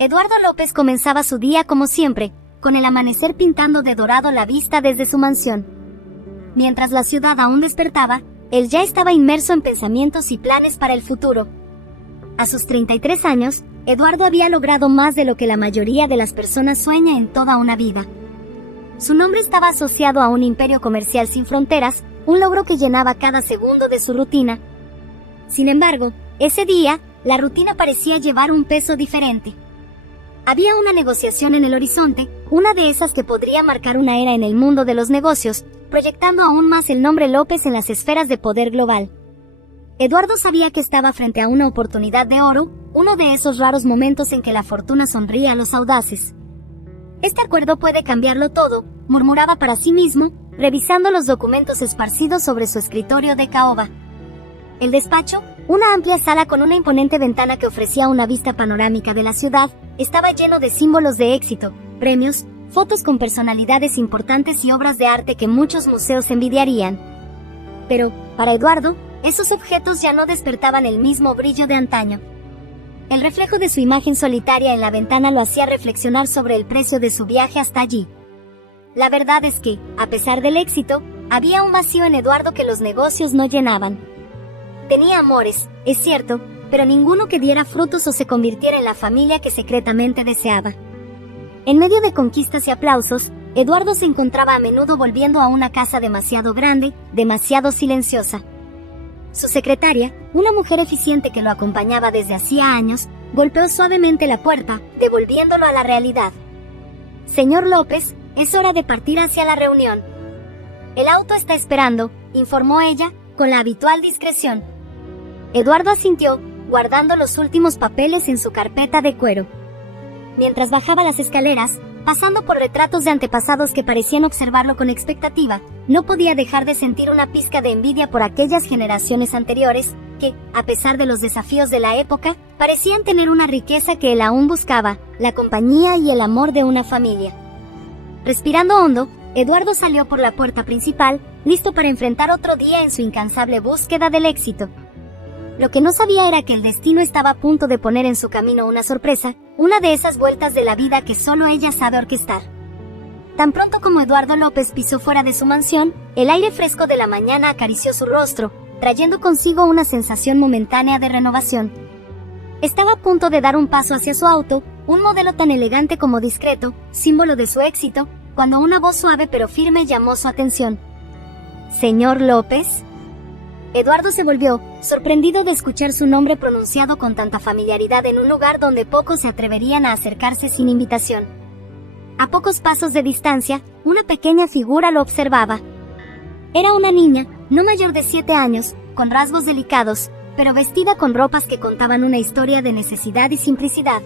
Eduardo López comenzaba su día como siempre, con el amanecer pintando de dorado la vista desde su mansión. Mientras la ciudad aún despertaba, él ya estaba inmerso en pensamientos y planes para el futuro. A sus 33 años, Eduardo había logrado más de lo que la mayoría de las personas sueña en toda una vida. Su nombre estaba asociado a un imperio comercial sin fronteras, un logro que llenaba cada segundo de su rutina. Sin embargo, ese día, la rutina parecía llevar un peso diferente. Había una negociación en el horizonte, una de esas que podría marcar una era en el mundo de los negocios, proyectando aún más el nombre López en las esferas de poder global. Eduardo sabía que estaba frente a una oportunidad de oro, uno de esos raros momentos en que la fortuna sonríe a los audaces. Este acuerdo puede cambiarlo todo, murmuraba para sí mismo, revisando los documentos esparcidos sobre su escritorio de caoba. El despacho, una amplia sala con una imponente ventana que ofrecía una vista panorámica de la ciudad, estaba lleno de símbolos de éxito, premios, fotos con personalidades importantes y obras de arte que muchos museos envidiarían. Pero, para Eduardo, esos objetos ya no despertaban el mismo brillo de antaño. El reflejo de su imagen solitaria en la ventana lo hacía reflexionar sobre el precio de su viaje hasta allí. La verdad es que, a pesar del éxito, había un vacío en Eduardo que los negocios no llenaban. Tenía amores, es cierto, pero ninguno que diera frutos o se convirtiera en la familia que secretamente deseaba. En medio de conquistas y aplausos, Eduardo se encontraba a menudo volviendo a una casa demasiado grande, demasiado silenciosa. Su secretaria, una mujer eficiente que lo acompañaba desde hacía años, golpeó suavemente la puerta, devolviéndolo a la realidad. «Señor López, es hora de partir hacia la reunión». «El auto está esperando», informó ella, con la habitual discreción. Eduardo asintió, guardando los últimos papeles en su carpeta de cuero. Mientras bajaba las escaleras, pasando por retratos de antepasados que parecían observarlo con expectativa, no podía dejar de sentir una pizca de envidia por aquellas generaciones anteriores, que, a pesar de los desafíos de la época, parecían tener una riqueza que él aún buscaba, la compañía y el amor de una familia. Respirando hondo, Eduardo salió por la puerta principal, listo para enfrentar otro día en su incansable búsqueda del éxito. Lo que no sabía era que el destino estaba a punto de poner en su camino una sorpresa, una de esas vueltas de la vida que solo ella sabe orquestar. Tan pronto como Eduardo López pisó fuera de su mansión, el aire fresco de la mañana acarició su rostro, trayendo consigo una sensación momentánea de renovación. Estaba a punto de dar un paso hacia su auto, un modelo tan elegante como discreto, símbolo de su éxito, cuando una voz suave pero firme llamó su atención. «¿Señor López?» Eduardo se volvió, sorprendido de escuchar su nombre pronunciado con tanta familiaridad en un lugar donde pocos se atreverían a acercarse sin invitación. A pocos pasos de distancia, una pequeña figura lo observaba. Era una niña, no mayor de 7 años, con rasgos delicados, pero vestida con ropas que contaban una historia de necesidad y simplicidad.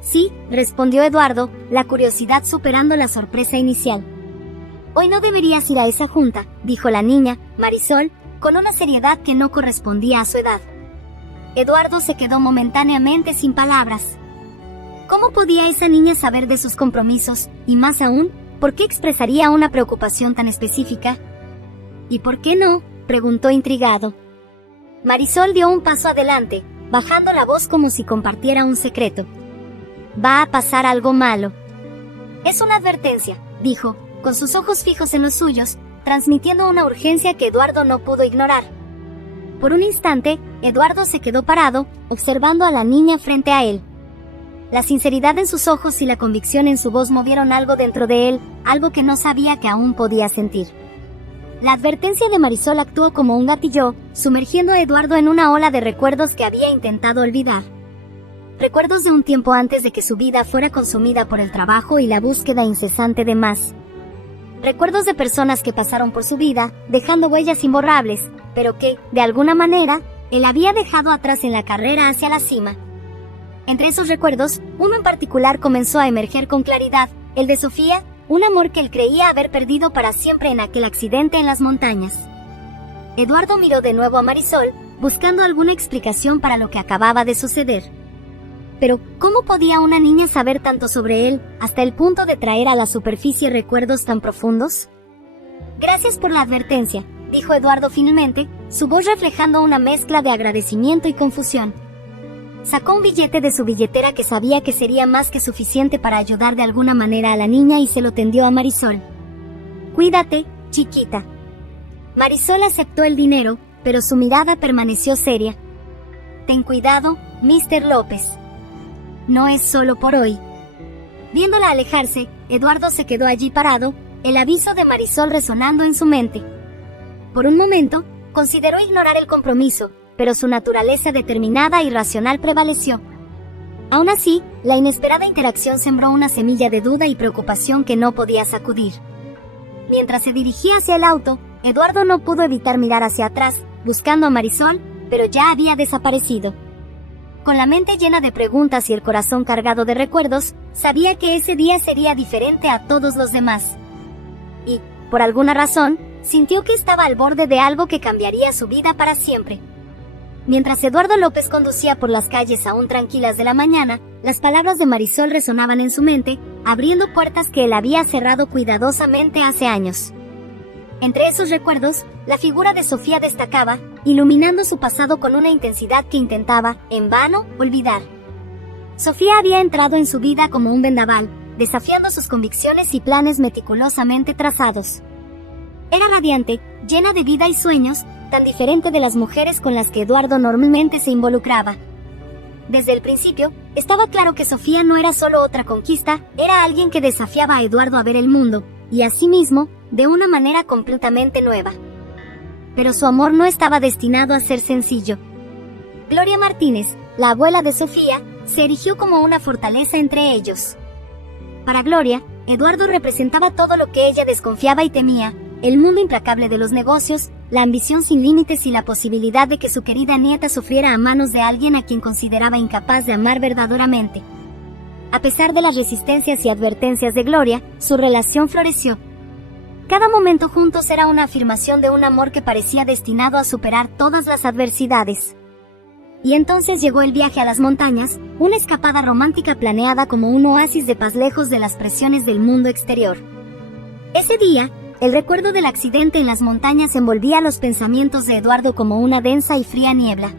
«Sí», respondió Eduardo, la curiosidad superando la sorpresa inicial. «Hoy no deberías ir a esa junta», dijo la niña, Marisol, con una seriedad que no correspondía a su edad. Eduardo se quedó momentáneamente sin palabras. ¿Cómo podía esa niña saber de sus compromisos, y más aún, por qué expresaría una preocupación tan específica? ¿Y por qué no?, preguntó intrigado. Marisol dio un paso adelante, bajando la voz como si compartiera un secreto. «Va a pasar algo malo». «Es una advertencia», dijo, con sus ojos fijos en los suyos, transmitiendo una urgencia que Eduardo no pudo ignorar. Por un instante, Eduardo se quedó parado, observando a la niña frente a él. La sinceridad en sus ojos y la convicción en su voz movieron algo dentro de él, algo que no sabía que aún podía sentir. La advertencia de Marisol actuó como un gatillo, sumergiendo a Eduardo en una ola de recuerdos que había intentado olvidar. Recuerdos de un tiempo antes de que su vida fuera consumida por el trabajo y la búsqueda incesante de más. Recuerdos de personas que pasaron por su vida, dejando huellas imborrables, pero que, de alguna manera, él había dejado atrás en la carrera hacia la cima. Entre esos recuerdos, uno en particular comenzó a emerger con claridad, el de Sofía, un amor que él creía haber perdido para siempre en aquel accidente en las montañas. Eduardo miró de nuevo a Marisol, buscando alguna explicación para lo que acababa de suceder. Pero, ¿cómo podía una niña saber tanto sobre él, hasta el punto de traer a la superficie recuerdos tan profundos? «Gracias por la advertencia», dijo Eduardo finalmente, su voz reflejando una mezcla de agradecimiento y confusión. Sacó un billete de su billetera que sabía que sería más que suficiente para ayudar de alguna manera a la niña y se lo tendió a Marisol. «Cuídate, chiquita». Marisol aceptó el dinero, pero su mirada permaneció seria. «Ten cuidado, Mr. López. No es solo por hoy». Viéndola alejarse, Eduardo se quedó allí parado, el aviso de Marisol resonando en su mente. Por un momento, consideró ignorar el compromiso, pero su naturaleza determinada y racional prevaleció. Aún así, la inesperada interacción sembró una semilla de duda y preocupación que no podía sacudir. Mientras se dirigía hacia el auto, Eduardo no pudo evitar mirar hacia atrás, buscando a Marisol, pero ya había desaparecido. Con la mente llena de preguntas y el corazón cargado de recuerdos, sabía que ese día sería diferente a todos los demás. Y, por alguna razón, sintió que estaba al borde de algo que cambiaría su vida para siempre. Mientras Eduardo López conducía por las calles aún tranquilas de la mañana, las palabras de Marisol resonaban en su mente, abriendo puertas que él había cerrado cuidadosamente hace años. Entre esos recuerdos, la figura de Sofía destacaba, iluminando su pasado con una intensidad que intentaba, en vano, olvidar. Sofía había entrado en su vida como un vendaval, desafiando sus convicciones y planes meticulosamente trazados. Era radiante, llena de vida y sueños, tan diferente de las mujeres con las que Eduardo normalmente se involucraba. Desde el principio, estaba claro que Sofía no era solo otra conquista, era alguien que desafiaba a Eduardo a ver el mundo, y a sí mismo, de una manera completamente nueva. Pero su amor no estaba destinado a ser sencillo. Gloria Martínez, la abuela de Sofía, se erigió como una fortaleza entre ellos. Para Gloria, Eduardo representaba todo lo que ella desconfiaba y temía: el mundo implacable de los negocios, la ambición sin límites y la posibilidad de que su querida nieta sufriera a manos de alguien a quien consideraba incapaz de amar verdaderamente. A pesar de las resistencias y advertencias de Gloria, su relación floreció. Cada momento juntos era una afirmación de un amor que parecía destinado a superar todas las adversidades. Y entonces llegó el viaje a las montañas, una escapada romántica planeada como un oasis de paz lejos de las presiones del mundo exterior. Ese día, el recuerdo del accidente en las montañas envolvía los pensamientos de Eduardo como una densa y fría niebla.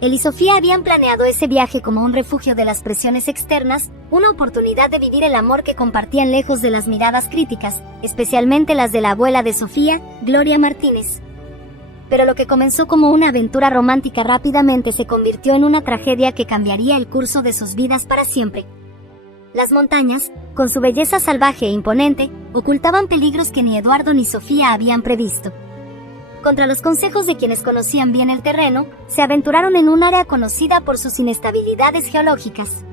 Él y Sofía habían planeado ese viaje como un refugio de las presiones externas, una oportunidad de vivir el amor que compartían lejos de las miradas críticas, especialmente las de la abuela de Sofía, Gloria Martínez. Pero lo que comenzó como una aventura romántica rápidamente se convirtió en una tragedia que cambiaría el curso de sus vidas para siempre. Las montañas, con su belleza salvaje e imponente, ocultaban peligros que ni Eduardo ni Sofía habían previsto. Contra los consejos de quienes conocían bien el terreno, se aventuraron en un área conocida por sus inestabilidades geológicas.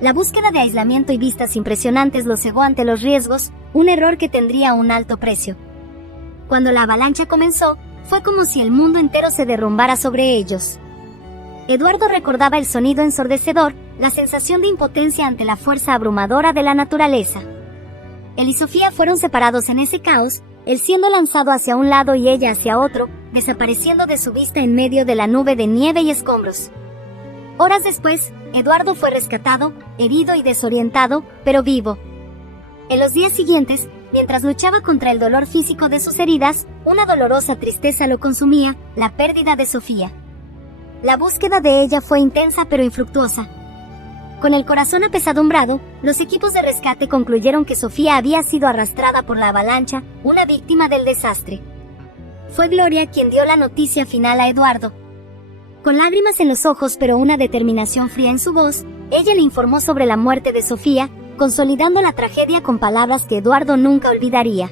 La búsqueda de aislamiento y vistas impresionantes los cegó ante los riesgos, un error que tendría un alto precio. Cuando la avalancha comenzó, fue como si el mundo entero se derrumbara sobre ellos. Eduardo recordaba el sonido ensordecedor, la sensación de impotencia ante la fuerza abrumadora de la naturaleza. Él y Sofía fueron separados en ese caos, él siendo lanzado hacia un lado y ella hacia otro, desapareciendo de su vista en medio de la nube de nieve y escombros. Horas después, Eduardo fue rescatado, herido y desorientado, pero vivo. En los días siguientes, mientras luchaba contra el dolor físico de sus heridas, una dolorosa tristeza lo consumía: la pérdida de Sofía. La búsqueda de ella fue intensa pero infructuosa. Con el corazón apesadumbrado, los equipos de rescate concluyeron que Sofía había sido arrastrada por la avalancha, una víctima del desastre. Fue Gloria quien dio la noticia final a Eduardo. Con lágrimas en los ojos pero una determinación fría en su voz, ella le informó sobre la muerte de Sofía, consolidando la tragedia con palabras que Eduardo nunca olvidaría.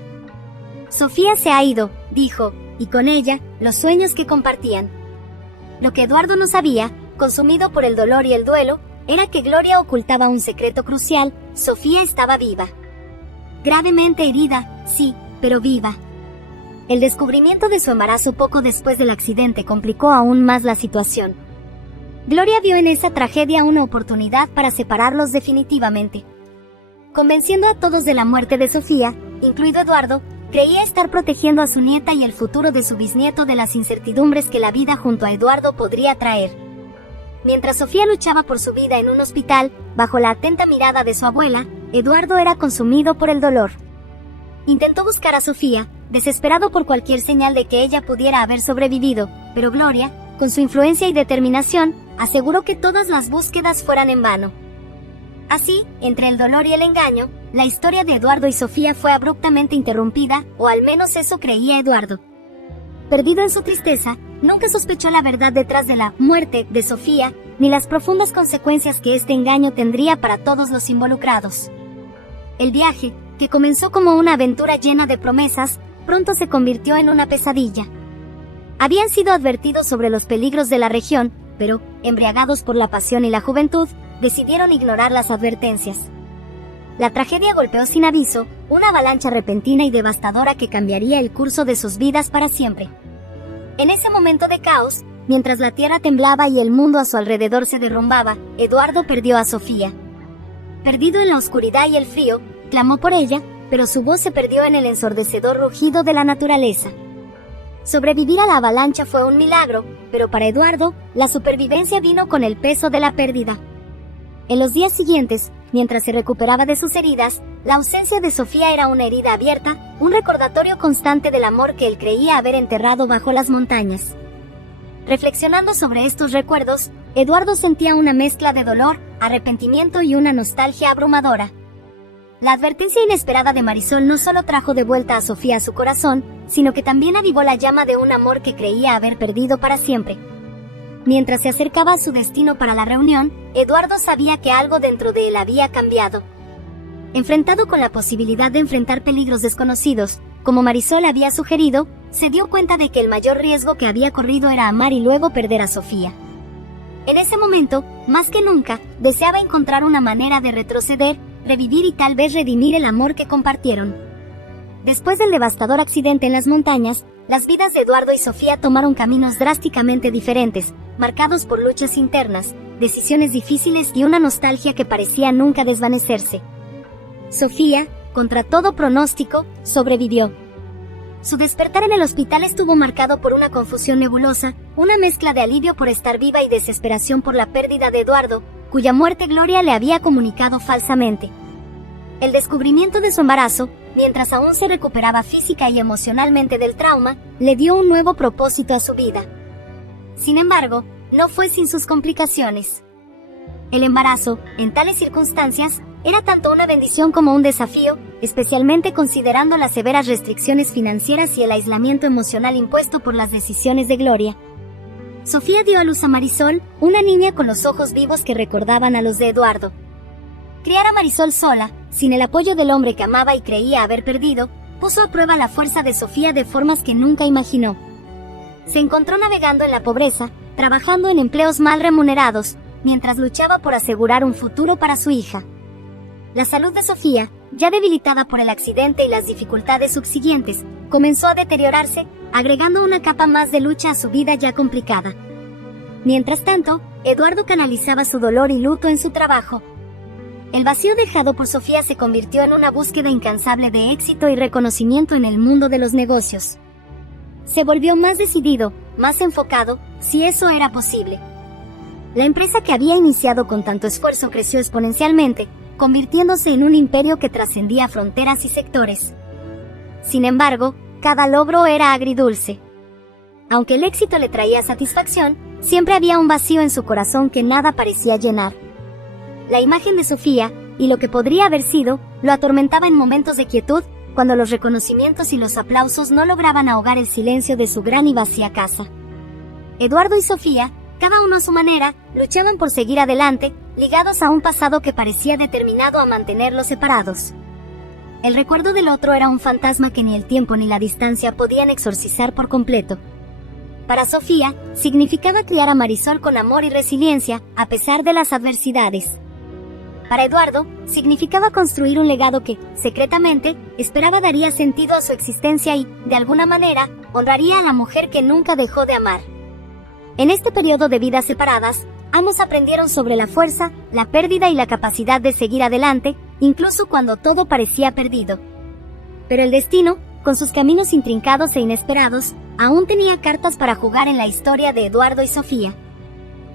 Sofía se ha ido, dijo, y con ella, los sueños que compartían. Lo que Eduardo no sabía, consumido por el dolor y el duelo, era que Gloria ocultaba un secreto crucial: Sofía estaba viva. Gravemente herida, sí, pero viva. El descubrimiento de su embarazo poco después del accidente complicó aún más la situación. Gloria vio en esa tragedia una oportunidad para separarlos definitivamente. Convenciendo a todos de la muerte de Sofía, incluido Eduardo, creía estar protegiendo a su nieta y el futuro de su bisnieto de las incertidumbres que la vida junto a Eduardo podría traer. Mientras Sofía luchaba por su vida en un hospital, bajo la atenta mirada de su abuela, Eduardo era consumido por el dolor. Intentó buscar a Sofía, desesperado por cualquier señal de que ella pudiera haber sobrevivido, pero Gloria, con su influencia y determinación, aseguró que todas las búsquedas fueran en vano. Así, entre el dolor y el engaño, la historia de Eduardo y Sofía fue abruptamente interrumpida, o al menos eso creía Eduardo. Perdido en su tristeza, nunca sospechó la verdad detrás de la muerte de Sofía, ni las profundas consecuencias que este engaño tendría para todos los involucrados. El viaje, que comenzó como una aventura llena de promesas, pronto se convirtió en una pesadilla. Habían sido advertidos sobre los peligros de la región, pero, embriagados por la pasión y la juventud, decidieron ignorar las advertencias. La tragedia golpeó sin aviso, una avalancha repentina y devastadora que cambiaría el curso de sus vidas para siempre. En ese momento de caos, mientras la tierra temblaba y el mundo a su alrededor se derrumbaba, Eduardo perdió a Sofía. Perdido en la oscuridad y el frío, clamó por ella, pero su voz se perdió en el ensordecedor rugido de la naturaleza. Sobrevivir a la avalancha fue un milagro, pero para Eduardo, la supervivencia vino con el peso de la pérdida. En los días siguientes, mientras se recuperaba de sus heridas, la ausencia de Sofía era una herida abierta, un recordatorio constante del amor que él creía haber enterrado bajo las montañas. Reflexionando sobre estos recuerdos, Eduardo sentía una mezcla de dolor, arrepentimiento y una nostalgia abrumadora. La advertencia inesperada de Marisol no solo trajo de vuelta a Sofía a su corazón, sino que también avivó la llama de un amor que creía haber perdido para siempre. Mientras se acercaba a su destino para la reunión, Eduardo sabía que algo dentro de él había cambiado. Enfrentado con la posibilidad de enfrentar peligros desconocidos, como Marisol había sugerido, se dio cuenta de que el mayor riesgo que había corrido era amar y luego perder a Sofía. En ese momento, más que nunca, deseaba encontrar una manera de retroceder, revivir y tal vez redimir el amor que compartieron. Después del devastador accidente en las montañas, las vidas de Eduardo y Sofía tomaron caminos drásticamente diferentes, marcados por luchas internas, decisiones difíciles y una nostalgia que parecía nunca desvanecerse. Sofía, contra todo pronóstico, sobrevivió. Su despertar en el hospital estuvo marcado por una confusión nebulosa, una mezcla de alivio por estar viva y desesperación por la pérdida de Eduardo, cuya muerte Gloria le había comunicado falsamente. El descubrimiento de su embarazo, mientras aún se recuperaba física y emocionalmente del trauma, le dio un nuevo propósito a su vida. Sin embargo, no fue sin sus complicaciones. El embarazo, en tales circunstancias, era tanto una bendición como un desafío, especialmente considerando las severas restricciones financieras y el aislamiento emocional impuesto por las decisiones de Gloria. Sofía dio a luz a Marisol, una niña con los ojos vivos que recordaban a los de Eduardo. Criar a Marisol sola, sin el apoyo del hombre que amaba y creía haber perdido, puso a prueba la fuerza de Sofía de formas que nunca imaginó. Se encontró navegando en la pobreza, trabajando en empleos mal remunerados, mientras luchaba por asegurar un futuro para su hija. La salud de Sofía, ya debilitada por el accidente y las dificultades subsiguientes, comenzó a deteriorarse, agregando una capa más de lucha a su vida ya complicada. Mientras tanto, Eduardo canalizaba su dolor y luto en su trabajo. El vacío dejado por Sofía se convirtió en una búsqueda incansable de éxito y reconocimiento en el mundo de los negocios. Se volvió más decidido, más enfocado, si eso era posible. La empresa que había iniciado con tanto esfuerzo creció exponencialmente, convirtiéndose en un imperio que trascendía fronteras y sectores. Sin embargo, cada logro era agridulce. Aunque el éxito le traía satisfacción, siempre había un vacío en su corazón que nada parecía llenar. La imagen de Sofía, y lo que podría haber sido, lo atormentaba en momentos de quietud, cuando los reconocimientos y los aplausos no lograban ahogar el silencio de su gran y vacía casa. Eduardo y Sofía, cada uno a su manera, luchaban por seguir adelante, ligados a un pasado que parecía determinado a mantenerlos separados. El recuerdo del otro era un fantasma que ni el tiempo ni la distancia podían exorcizar por completo. Para Sofía, significaba criar a Marisol con amor y resiliencia, a pesar de las adversidades. Para Eduardo, significaba construir un legado que, secretamente, esperaba daría sentido a su existencia y, de alguna manera, honraría a la mujer que nunca dejó de amar. En este periodo de vidas separadas, ambos aprendieron sobre la fuerza, la pérdida y la capacidad de seguir adelante, incluso cuando todo parecía perdido. Pero el destino, con sus caminos intrincados e inesperados, aún tenía cartas para jugar en la historia de Eduardo y Sofía.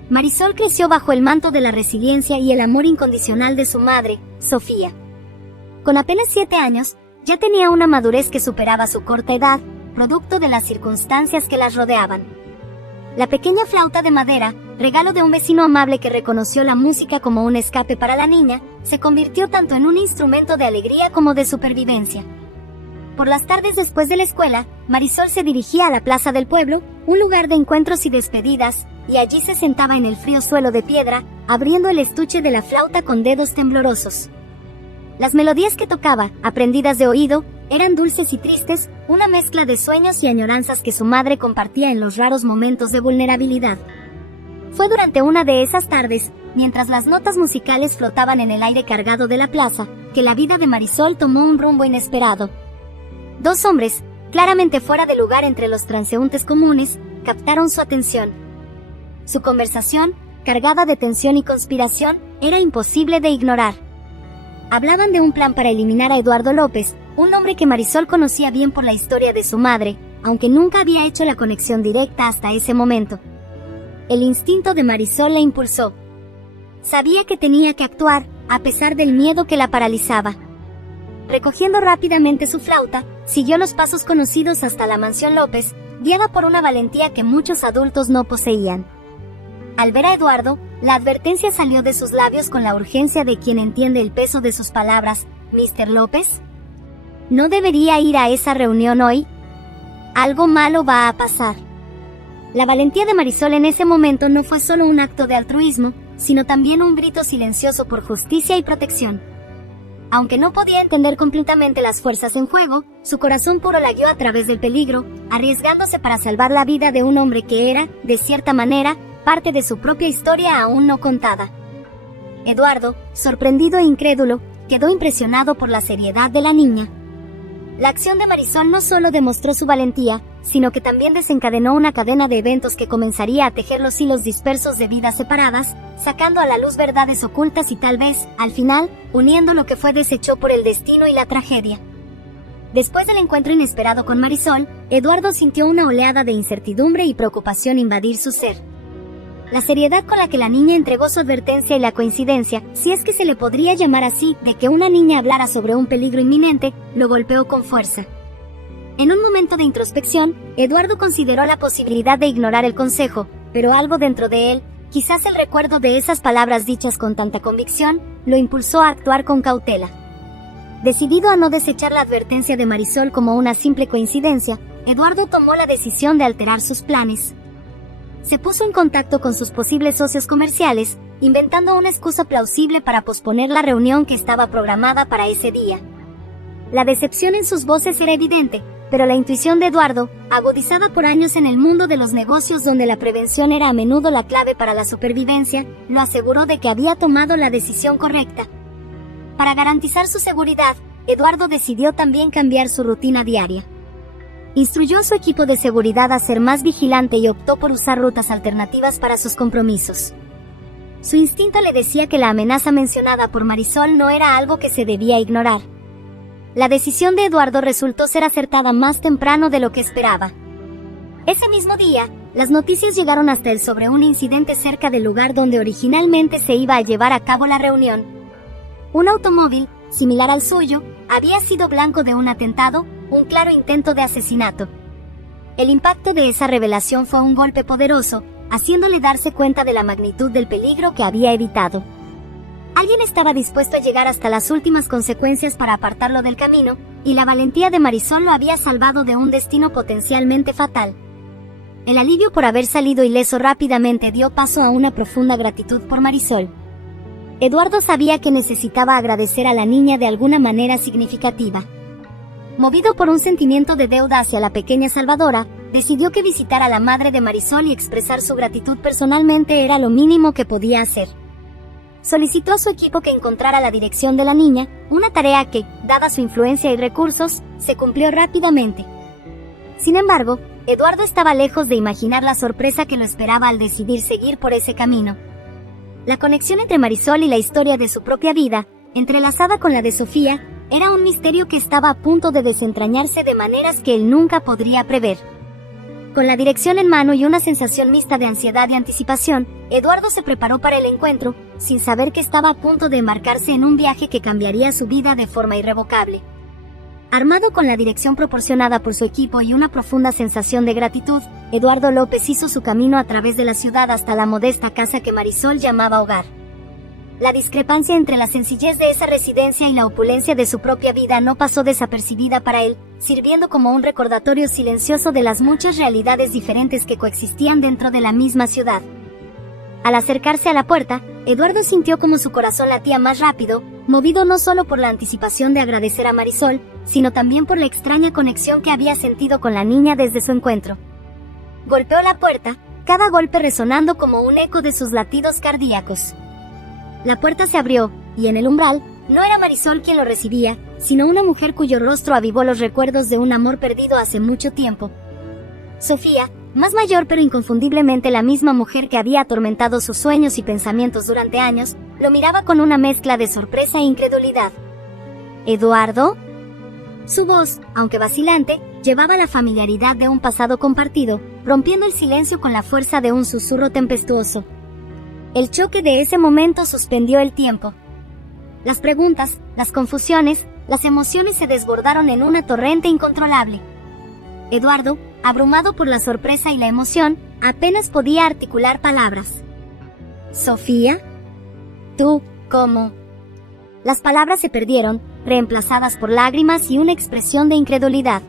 Marisol creció bajo el manto de la resiliencia y el amor incondicional de su madre, Sofía. Con apenas 7 años, ya tenía una madurez que superaba su corta edad, producto de las circunstancias que las rodeaban. La pequeña flauta de madera, regalo de un vecino amable que reconoció la música como un escape para la niña, se convirtió tanto en un instrumento de alegría como de supervivencia. Por las tardes después de la escuela, Marisol se dirigía a la plaza del pueblo, un lugar de encuentros y despedidas, y allí se sentaba en el frío suelo de piedra, abriendo el estuche de la flauta con dedos temblorosos. Las melodías que tocaba, aprendidas de oído, eran dulces y tristes, una mezcla de sueños y añoranzas que su madre compartía en los raros momentos de vulnerabilidad. Fue durante una de esas tardes, mientras las notas musicales flotaban en el aire cargado de la plaza, que la vida de Marisol tomó un rumbo inesperado. Dos hombres, claramente fuera de lugar entre los transeúntes comunes, captaron su atención. Su conversación, cargada de tensión y conspiración, era imposible de ignorar. Hablaban de un plan para eliminar a Eduardo López, un hombre que Marisol conocía bien por la historia de su madre, aunque nunca había hecho la conexión directa hasta ese momento. El instinto de Marisol la impulsó. Sabía que tenía que actuar, a pesar del miedo que la paralizaba. Recogiendo rápidamente su flauta, siguió los pasos conocidos hasta la mansión López, guiada por una valentía que muchos adultos no poseían. Al ver a Eduardo, la advertencia salió de sus labios con la urgencia de quien entiende el peso de sus palabras. «¿Mr. López? ¿No debería ir a esa reunión hoy? Algo malo va a pasar». La valentía de Marisol en ese momento no fue solo un acto de altruismo, sino también un grito silencioso por justicia y protección. Aunque no podía entender completamente las fuerzas en juego, su corazón puro la guió a través del peligro, arriesgándose para salvar la vida de un hombre que era, de cierta manera, parte de su propia historia aún no contada. Eduardo, sorprendido e incrédulo, quedó impresionado por la seriedad de la niña. La acción de Marisol no solo demostró su valentía, sino que también desencadenó una cadena de eventos que comenzaría a tejer los hilos dispersos de vidas separadas, sacando a la luz verdades ocultas y tal vez, al final, uniendo lo que fue deshecho por el destino y la tragedia. Después del encuentro inesperado con Marisol, Eduardo sintió una oleada de incertidumbre y preocupación invadir su ser. La seriedad con la que la niña entregó su advertencia y la coincidencia, si es que se le podría llamar así, de que una niña hablara sobre un peligro inminente, lo golpeó con fuerza. En un momento de introspección, Eduardo consideró la posibilidad de ignorar el consejo, pero algo dentro de él, quizás el recuerdo de esas palabras dichas con tanta convicción, lo impulsó a actuar con cautela. Decidido a no desechar la advertencia de Marisol como una simple coincidencia, Eduardo tomó la decisión de alterar sus planes. Se puso en contacto con sus posibles socios comerciales, inventando una excusa plausible para posponer la reunión que estaba programada para ese día. La decepción en sus voces era evidente, pero la intuición de Eduardo, agudizada por años en el mundo de los negocios donde la prevención era a menudo la clave para la supervivencia, lo aseguró de que había tomado la decisión correcta. Para garantizar su seguridad, Eduardo decidió también cambiar su rutina diaria. Instruyó a su equipo de seguridad a ser más vigilante y optó por usar rutas alternativas para sus compromisos. Su instinto le decía que la amenaza mencionada por Marisol no era algo que se debía ignorar. La decisión de Eduardo resultó ser acertada más temprano de lo que esperaba. Ese mismo día, las noticias llegaron hasta él sobre un incidente cerca del lugar donde originalmente se iba a llevar a cabo la reunión. Un automóvil, similar al suyo, había sido blanco de un atentado, un claro intento de asesinato. El impacto de esa revelación fue un golpe poderoso, haciéndole darse cuenta de la magnitud del peligro que había evitado. Alguien estaba dispuesto a llegar hasta las últimas consecuencias para apartarlo del camino, y la valentía de Marisol lo había salvado de un destino potencialmente fatal. El alivio por haber salido ileso rápidamente dio paso a una profunda gratitud por Marisol. Eduardo sabía que necesitaba agradecer a la niña de alguna manera significativa. Movido por un sentimiento de deuda hacia la pequeña salvadora, decidió que visitar a la madre de Marisol y expresar su gratitud personalmente era lo mínimo que podía hacer. Solicitó a su equipo que encontrara la dirección de la niña, una tarea que, dada su influencia y recursos, se cumplió rápidamente. Sin embargo, Eduardo estaba lejos de imaginar la sorpresa que lo esperaba al decidir seguir por ese camino. La conexión entre Marisol y la historia de su propia vida, entrelazada con la de Sofía, era un misterio que estaba a punto de desentrañarse de maneras que él nunca podría prever. Con la dirección en mano y una sensación mixta de ansiedad y anticipación, Eduardo se preparó para el encuentro, sin saber que estaba a punto de embarcarse en un viaje que cambiaría su vida de forma irrevocable. Armado con la dirección proporcionada por su equipo y una profunda sensación de gratitud, Eduardo López hizo su camino a través de la ciudad hasta la modesta casa que Marisol llamaba hogar. La discrepancia entre la sencillez de esa residencia y la opulencia de su propia vida no pasó desapercibida para él, sirviendo como un recordatorio silencioso de las muchas realidades diferentes que coexistían dentro de la misma ciudad. Al acercarse a la puerta, Eduardo sintió como su corazón latía más rápido, movido no solo por la anticipación de agradecer a Marisol, sino también por la extraña conexión que había sentido con la niña desde su encuentro. Golpeó la puerta, cada golpe resonando como un eco de sus latidos cardíacos. La puerta se abrió, y en el umbral, no era Marisol quien lo recibía, sino una mujer cuyo rostro avivó los recuerdos de un amor perdido hace mucho tiempo. Sofía, más mayor pero inconfundiblemente la misma mujer que había atormentado sus sueños y pensamientos durante años, lo miraba con una mezcla de sorpresa e incredulidad. ¿Eduardo? Su voz, aunque vacilante, llevaba la familiaridad de un pasado compartido, rompiendo el silencio con la fuerza de un susurro tempestuoso. El choque de ese momento suspendió el tiempo. Las preguntas, las confusiones, las emociones se desbordaron en una torrente incontrolable. Eduardo, abrumado por la sorpresa y la emoción, apenas podía articular palabras. ¿Sofía? ¿Tú, cómo? Las palabras se perdieron, reemplazadas por lágrimas y una expresión de incredulidad.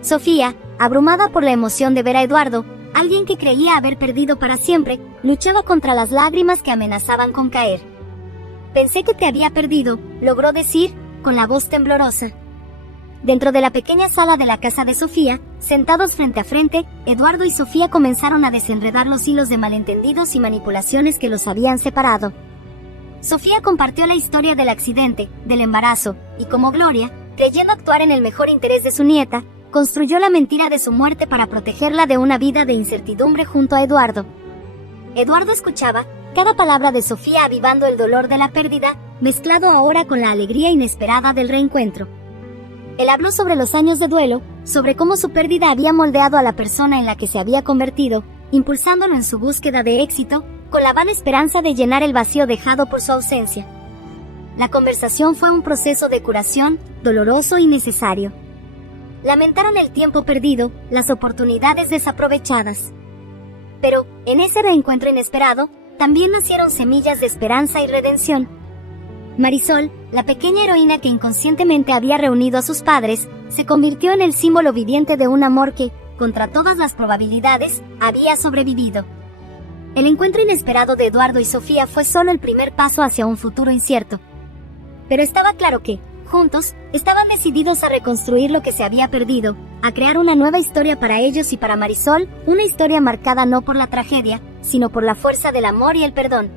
Sofía, abrumada por la emoción de ver a Eduardo, alguien que creía haber perdido para siempre, luchaba contra las lágrimas que amenazaban con caer. Pensé que te había perdido, logró decir, con la voz temblorosa. Dentro de la pequeña sala de la casa de Sofía, sentados frente a frente, Eduardo y Sofía comenzaron a desenredar los hilos de malentendidos y manipulaciones que los habían separado. Sofía compartió la historia del accidente, del embarazo, y como Gloria, creyendo actuar en el mejor interés de su nieta, construyó la mentira de su muerte para protegerla de una vida de incertidumbre junto a Eduardo. Eduardo escuchaba, cada palabra de Sofía avivando el dolor de la pérdida, mezclado ahora con la alegría inesperada del reencuentro. Él habló sobre los años de duelo, sobre cómo su pérdida había moldeado a la persona en la que se había convertido, impulsándolo en su búsqueda de éxito, con la vana esperanza de llenar el vacío dejado por su ausencia. La conversación fue un proceso de curación, doloroso y necesario. Lamentaron el tiempo perdido, las oportunidades desaprovechadas. Pero, en ese reencuentro inesperado, también nacieron semillas de esperanza y redención. Marisol, la pequeña heroína que inconscientemente había reunido a sus padres, se convirtió en el símbolo viviente de un amor que, contra todas las probabilidades, había sobrevivido. El encuentro inesperado de Eduardo y Sofía fue solo el primer paso hacia un futuro incierto. Pero estaba claro que, juntos, estaban decididos a reconstruir lo que se había perdido, a crear una nueva historia para ellos y para Marisol, una historia marcada no por la tragedia, sino por la fuerza del amor y el perdón.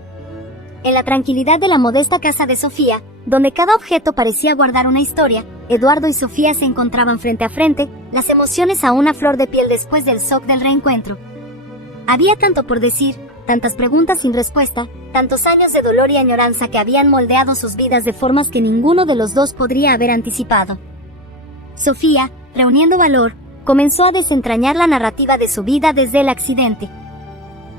En la tranquilidad de la modesta casa de Sofía, donde cada objeto parecía guardar una historia, Eduardo y Sofía se encontraban frente a frente, las emociones a una flor de piel después del shock del reencuentro. Había tanto por decir, tantas preguntas sin respuesta, tantos años de dolor y añoranza que habían moldeado sus vidas de formas que ninguno de los dos podría haber anticipado. Sofía, reuniendo valor, comenzó a desentrañar la narrativa de su vida desde el accidente.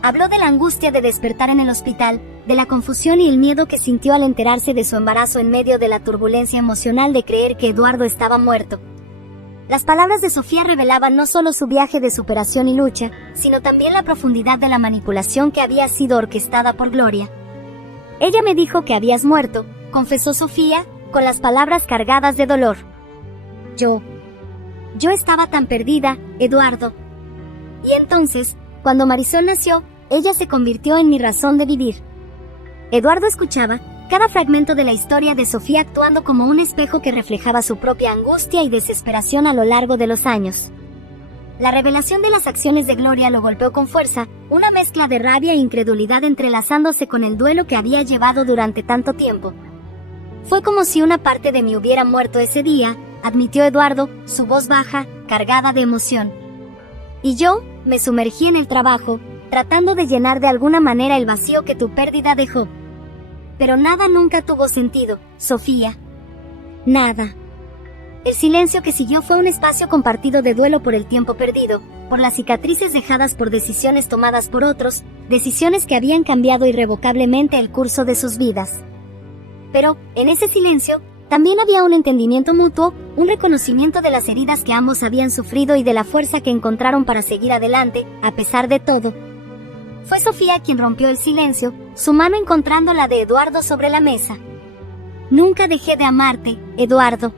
Habló de la angustia de despertar en el hospital, de la confusión y el miedo que sintió al enterarse de su embarazo en medio de la turbulencia emocional de creer que Eduardo estaba muerto. Las palabras de Sofía revelaban no solo su viaje de superación y lucha, sino también la profundidad de la manipulación que había sido orquestada por Gloria. Ella me dijo que habías muerto, confesó Sofía, con las palabras cargadas de dolor. Yo estaba tan perdida, Eduardo. Y entonces, cuando Marisol nació, ella se convirtió en mi razón de vivir. Eduardo escuchaba, cada fragmento de la historia de Sofía actuando como un espejo que reflejaba su propia angustia y desesperación a lo largo de los años. La revelación de las acciones de Gloria lo golpeó con fuerza, una mezcla de rabia e incredulidad entrelazándose con el duelo que había llevado durante tanto tiempo. Fue como si una parte de mí hubiera muerto ese día, admitió Eduardo, su voz baja, cargada de emoción. Y yo, me sumergí en el trabajo, tratando de llenar de alguna manera el vacío que tu pérdida dejó. Pero nada nunca tuvo sentido, Sofía. Nada. El silencio que siguió fue un espacio compartido de duelo por el tiempo perdido, por las cicatrices dejadas por decisiones tomadas por otros, decisiones que habían cambiado irrevocablemente el curso de sus vidas. Pero, en ese silencio, También había un entendimiento mutuo, un reconocimiento de las heridas que ambos habían sufrido y de la fuerza que encontraron para seguir adelante, a pesar de todo. Fue Sofía quien rompió el silencio, su mano encontrando la de Eduardo sobre la mesa. Nunca dejé de amarte, Eduardo.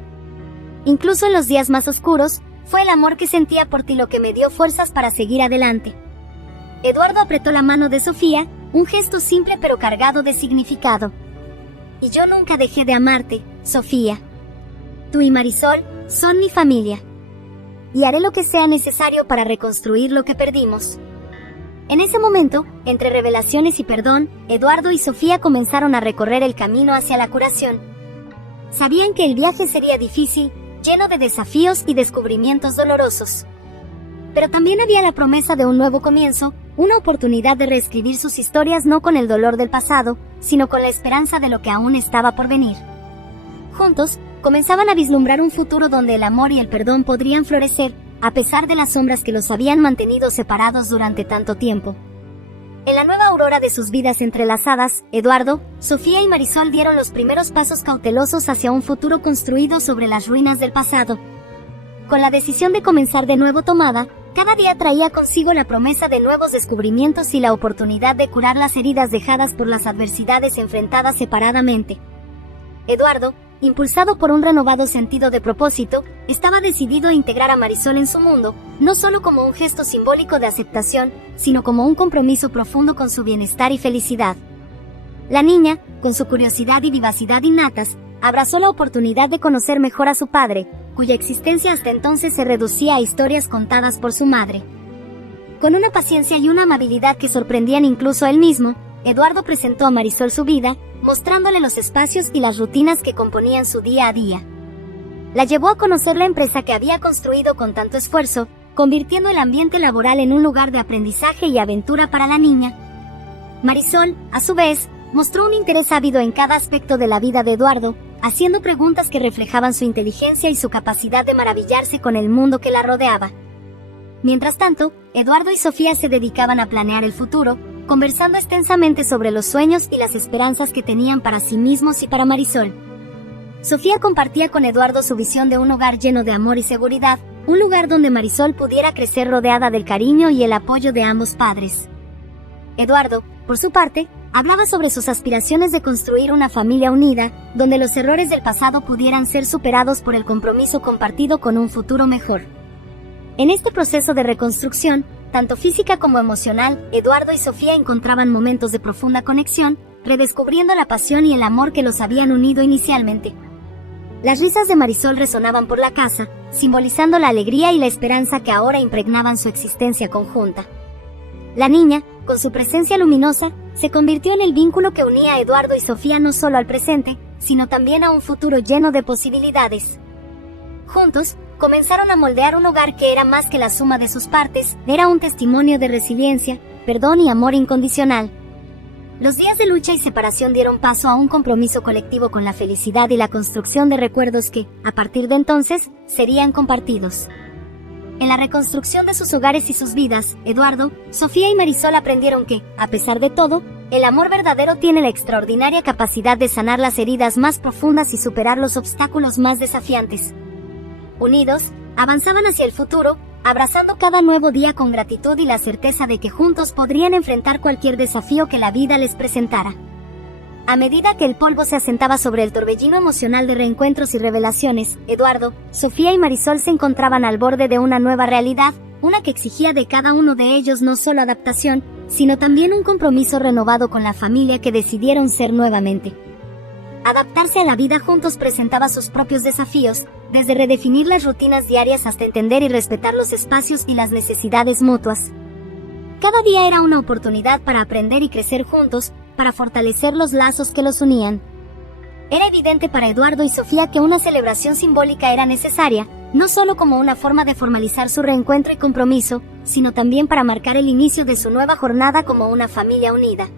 Incluso en los días más oscuros, fue el amor que sentía por ti lo que me dio fuerzas para seguir adelante. Eduardo apretó la mano de Sofía, un gesto simple pero cargado de significado. Y yo nunca dejé de amarte, Sofía. Tú y Marisol son mi familia. Y haré lo que sea necesario para reconstruir lo que perdimos. En ese momento, entre revelaciones y perdón, Eduardo y Sofía comenzaron a recorrer el camino hacia la curación. Sabían que el viaje sería difícil, lleno de desafíos y descubrimientos dolorosos. Pero también había la promesa de un nuevo comienzo, una oportunidad de reescribir sus historias no con el dolor del pasado, sino con la esperanza de lo que aún estaba por venir. Juntos, comenzaban a vislumbrar un futuro donde el amor y el perdón podrían florecer, a pesar de las sombras que los habían mantenido separados durante tanto tiempo. En la nueva aurora de sus vidas entrelazadas, Eduardo, Sofía y Marisol dieron los primeros pasos cautelosos hacia un futuro construido sobre las ruinas del pasado. Con la decisión de comenzar de nuevo tomada, cada día traía consigo la promesa de nuevos descubrimientos y la oportunidad de curar las heridas dejadas por las adversidades enfrentadas separadamente. Eduardo, impulsado por un renovado sentido de propósito, estaba decidido a integrar a Marisol en su mundo, no solo como un gesto simbólico de aceptación, sino como un compromiso profundo con su bienestar y felicidad. La niña, con su curiosidad y vivacidad innatas, abrazó la oportunidad de conocer mejor a su padre, cuya existencia hasta entonces se reducía a historias contadas por su madre. Con una paciencia y una amabilidad que sorprendían incluso a él mismo, Eduardo presentó a Marisol su vida, mostrándole los espacios y las rutinas que componían su día a día. La llevó a conocer la empresa que había construido con tanto esfuerzo, convirtiendo el ambiente laboral en un lugar de aprendizaje y aventura para la niña. Marisol, a su vez, mostró un interés ávido en cada aspecto de la vida de Eduardo, haciendo preguntas que reflejaban su inteligencia y su capacidad de maravillarse con el mundo que la rodeaba. Mientras tanto, Eduardo y Sofía se dedicaban a planear el futuro, conversando extensamente sobre los sueños y las esperanzas que tenían para sí mismos y para Marisol. Sofía compartía con Eduardo su visión de un hogar lleno de amor y seguridad, un lugar donde Marisol pudiera crecer rodeada del cariño y el apoyo de ambos padres. Eduardo, por su parte, hablaba sobre sus aspiraciones de construir una familia unida, donde los errores del pasado pudieran ser superados por el compromiso compartido con un futuro mejor. En este proceso de reconstrucción, tanto física como emocional, Eduardo y Sofía encontraban momentos de profunda conexión, redescubriendo la pasión y el amor que los habían unido inicialmente. Las risas de Marisol resonaban por la casa, simbolizando la alegría y la esperanza que ahora impregnaban su existencia conjunta. La niña, con su presencia luminosa, se convirtió en el vínculo que unía a Eduardo y Sofía no solo al presente, sino también a un futuro lleno de posibilidades. Juntos, comenzaron a moldear un hogar que era más que la suma de sus partes, era un testimonio de resiliencia, perdón y amor incondicional. Los días de lucha y separación dieron paso a un compromiso colectivo con la felicidad y la construcción de recuerdos que, a partir de entonces, serían compartidos. En la reconstrucción de sus hogares y sus vidas, Eduardo, Sofía y Marisol aprendieron que, a pesar de todo, el amor verdadero tiene la extraordinaria capacidad de sanar las heridas más profundas y superar los obstáculos más desafiantes. Unidos, avanzaban hacia el futuro, abrazando cada nuevo día con gratitud y la certeza de que juntos podrían enfrentar cualquier desafío que la vida les presentara. A medida que el polvo se asentaba sobre el torbellino emocional de reencuentros y revelaciones, Eduardo, Sofía y Marisol se encontraban al borde de una nueva realidad, una que exigía de cada uno de ellos no solo adaptación, sino también un compromiso renovado con la familia que decidieron ser nuevamente. Adaptarse a la vida juntos presentaba sus propios desafíos, desde redefinir las rutinas diarias hasta entender y respetar los espacios y las necesidades mutuas. Cada día era una oportunidad para aprender y crecer juntos, para fortalecer los lazos que los unían. Era evidente para Eduardo y Sofía que una celebración simbólica era necesaria, no solo como una forma de formalizar su reencuentro y compromiso, sino también para marcar el inicio de su nueva jornada como una familia unida.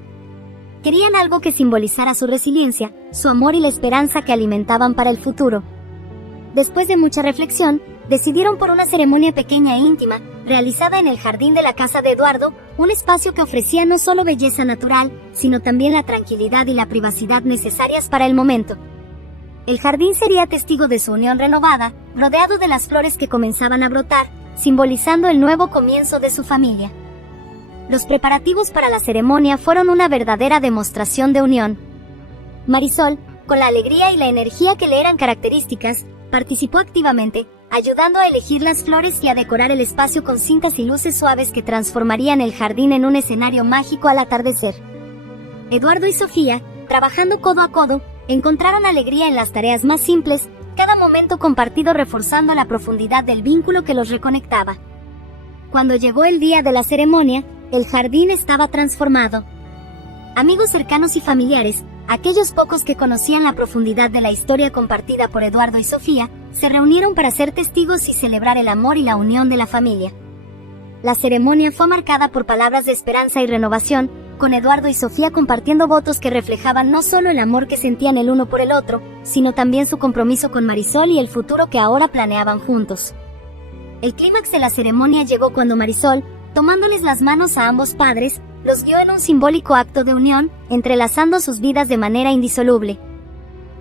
Querían algo que simbolizara su resiliencia, su amor y la esperanza que alimentaban para el futuro. Después de mucha reflexión, decidieron por una ceremonia pequeña e íntima, realizada en el jardín de la casa de Eduardo, un espacio que ofrecía no solo belleza natural, sino también la tranquilidad y la privacidad necesarias para el momento. El jardín sería testigo de su unión renovada, rodeado de las flores que comenzaban a brotar, simbolizando el nuevo comienzo de su familia. Los preparativos para la ceremonia fueron una verdadera demostración de unión. Marisol, con la alegría y la energía que le eran características, participó activamente, ayudando a elegir las flores y a decorar el espacio con cintas y luces suaves que transformarían el jardín en un escenario mágico al atardecer. Eduardo y Sofía, trabajando codo a codo, encontraron alegría en las tareas más simples, cada momento compartido reforzando la profundidad del vínculo que los reconectaba. Cuando llegó el día de la ceremonia, el jardín estaba transformado. Amigos cercanos y familiares, aquellos pocos que conocían la profundidad de la historia compartida por Eduardo y Sofía, se reunieron para ser testigos y celebrar el amor y la unión de la familia. La ceremonia fue marcada por palabras de esperanza y renovación, con Eduardo y Sofía compartiendo votos que reflejaban no solo el amor que sentían el uno por el otro, sino también su compromiso con Marisol y el futuro que ahora planeaban juntos. El clímax de la ceremonia llegó cuando Marisol, tomándoles las manos a ambos padres, los guió en un simbólico acto de unión, entrelazando sus vidas de manera indisoluble.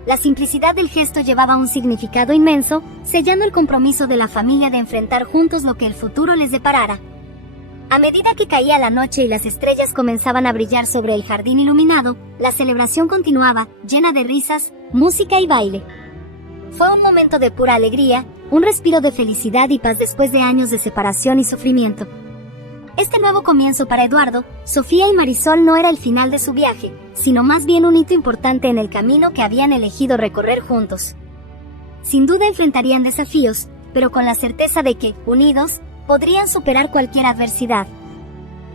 La simplicidad del gesto llevaba un significado inmenso, sellando el compromiso de la familia de enfrentar juntos lo que el futuro les deparara. A medida que caía la noche y las estrellas comenzaban a brillar sobre el jardín iluminado, la celebración continuaba, llena de risas, música y baile. Fue un momento de pura alegría, un respiro de felicidad y paz después de años de separación y sufrimiento. Este nuevo comienzo para Eduardo, Sofía y Marisol no era el final de su viaje, sino más bien un hito importante en el camino que habían elegido recorrer juntos. Sin duda enfrentarían desafíos, pero con la certeza de que, unidos, podrían superar cualquier adversidad.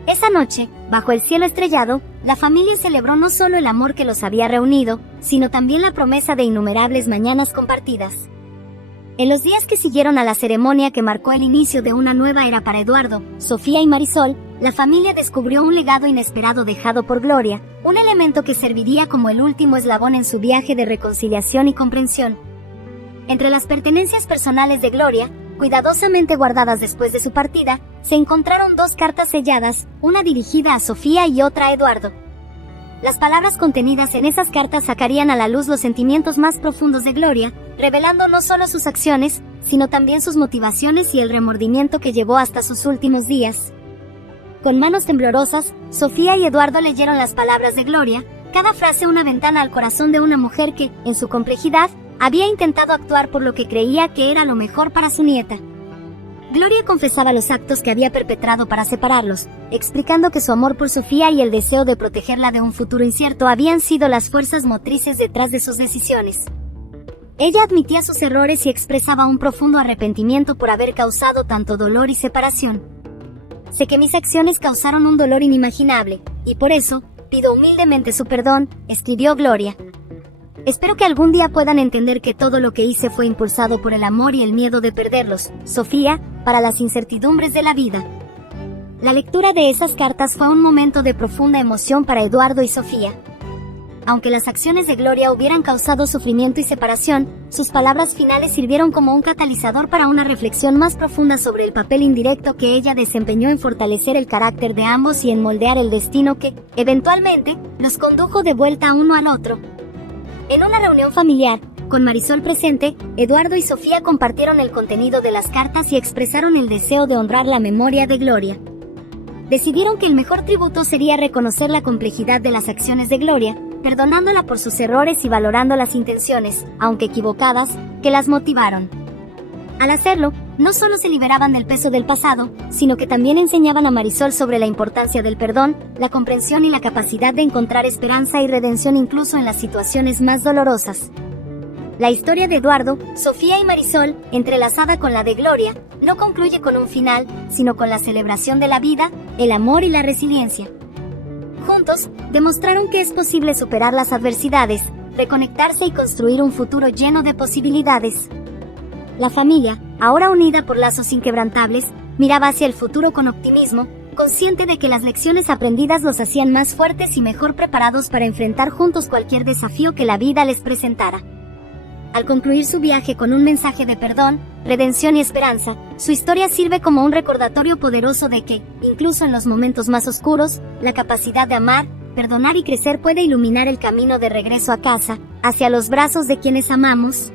Esa noche, bajo el cielo estrellado, la familia celebró no solo el amor que los había reunido, sino también la promesa de innumerables mañanas compartidas. En los días que siguieron a la ceremonia que marcó el inicio de una nueva era para Eduardo, Sofía y Marisol, la familia descubrió un legado inesperado dejado por Gloria, un elemento que serviría como el último eslabón en su viaje de reconciliación y comprensión. Entre las pertenencias personales de Gloria, cuidadosamente guardadas después de su partida, se encontraron dos cartas selladas, una dirigida a Sofía y otra a Eduardo. Las palabras contenidas en esas cartas sacarían a la luz los sentimientos más profundos de Gloria, revelando no solo sus acciones, sino también sus motivaciones y el remordimiento que llevó hasta sus últimos días. Con manos temblorosas, Sofía y Eduardo leyeron las palabras de Gloria, cada frase una ventana al corazón de una mujer que, en su complejidad, había intentado actuar por lo que creía que era lo mejor para su nieta. Gloria confesaba los actos que había perpetrado para separarlos, explicando que su amor por Sofía y el deseo de protegerla de un futuro incierto habían sido las fuerzas motrices detrás de sus decisiones. Ella admitía sus errores y expresaba un profundo arrepentimiento por haber causado tanto dolor y separación. Sé que mis acciones causaron un dolor inimaginable, y por eso, pido humildemente su perdón, escribió Gloria. Espero que algún día puedan entender que todo lo que hice fue impulsado por el amor y el miedo de perderlos, Sofía, para las incertidumbres de la vida. La lectura de esas cartas fue un momento de profunda emoción para Eduardo y Sofía. Aunque las acciones de Gloria hubieran causado sufrimiento y separación, sus palabras finales sirvieron como un catalizador para una reflexión más profunda sobre el papel indirecto que ella desempeñó en fortalecer el carácter de ambos y en moldear el destino que, eventualmente, los condujo de vuelta uno al otro. En una reunión familiar, con Marisol presente, Eduardo y Sofía compartieron el contenido de las cartas y expresaron el deseo de honrar la memoria de Gloria. Decidieron que el mejor tributo sería reconocer la complejidad de las acciones de Gloria, perdonándola por sus errores y valorando las intenciones, aunque equivocadas, que las motivaron. Al hacerlo, no solo se liberaban del peso del pasado, sino que también enseñaban a Marisol sobre la importancia del perdón, la comprensión y la capacidad de encontrar esperanza y redención incluso en las situaciones más dolorosas. La historia de Eduardo, Sofía y Marisol, entrelazada con la de Gloria, no concluye con un final, sino con la celebración de la vida, el amor y la resiliencia. Juntos, demostraron que es posible superar las adversidades, reconectarse y construir un futuro lleno de posibilidades. La familia, ahora unida por lazos inquebrantables, miraba hacia el futuro con optimismo, consciente de que las lecciones aprendidas los hacían más fuertes y mejor preparados para enfrentar juntos cualquier desafío que la vida les presentara. Al concluir su viaje con un mensaje de perdón, redención y esperanza, su historia sirve como un recordatorio poderoso de que, incluso en los momentos más oscuros, la capacidad de amar, perdonar y crecer puede iluminar el camino de regreso a casa, hacia los brazos de quienes amamos,